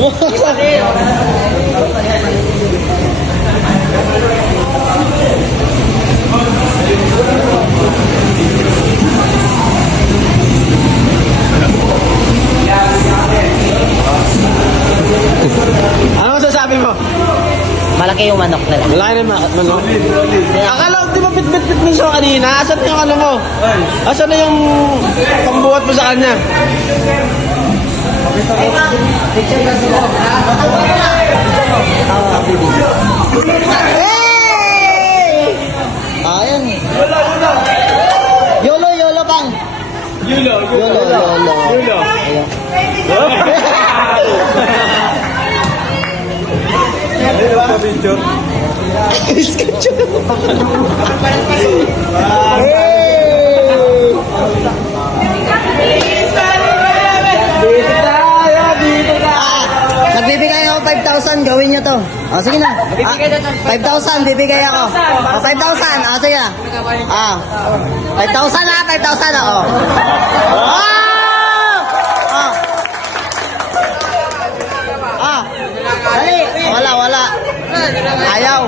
Ano masasabi mo? Malaki yung manok nila. Wala naman. Ano? Akala ko di ba bit-bit-bit mo siya kanina? Asan na yung ano mo? Asan na yung pambuhat mo sa kanya? Ayan. Yolo, yolo bang. Yulo, Yolo, yolo. Yulo. Ayan. Picture. Dito gawin nyo to. O, sige na. Ah, 5,000, bibigay ako. O, 5,000, o, sige. Ah, 5,000 ha, 5,000 ako. Ah! Ah! Ah, dali. Wala, wala. Ayaw.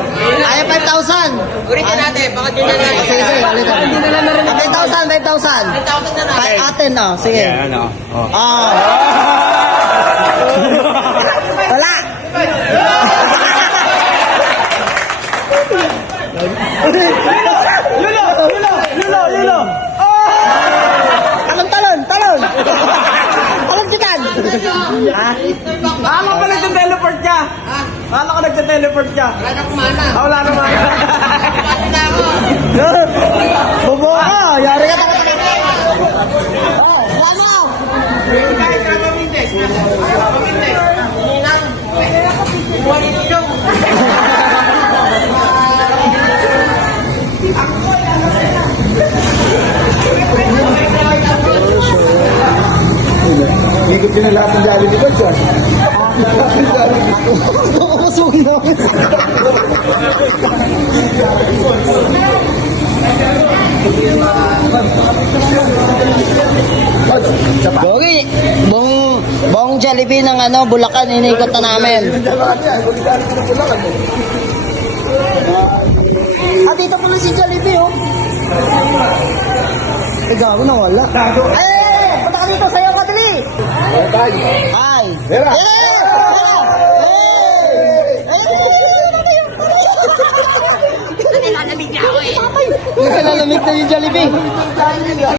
Ayaw 5,000. Ulitin natin, baka din na natin. Sige, sige, ulitin. 5,000, 5,000. 1,000 na Kay atin, oh. Sige. ano? Oh. Ah. Yulo! Yulo! Yulo! Yulo! Talon, talon, talon. Talon ko nagte-teleport ka. Akala ko nagte-teleport ka. Wala na kumana. Wala naman. Kumana na ako. Bobo ka. Yari ka talaga. Oh, wala mo. Kahit ka mamindex. Mamindex. Ninang. Buwan ito yung. Ikot ko na lahat ng Jollibee Birds, ah. Masuno. Gogi, bong bong Jollibee ng ano, Bulacan, inikot na namin. Ah, dito pa nga si Jollibee, oh. Eh, gago na wala. Ay, ay, ay, punta ka dito, dali. Ay. Eh, Vera. Eh. Nilalamig niya ako eh. Nalalamig na yung Jollibee.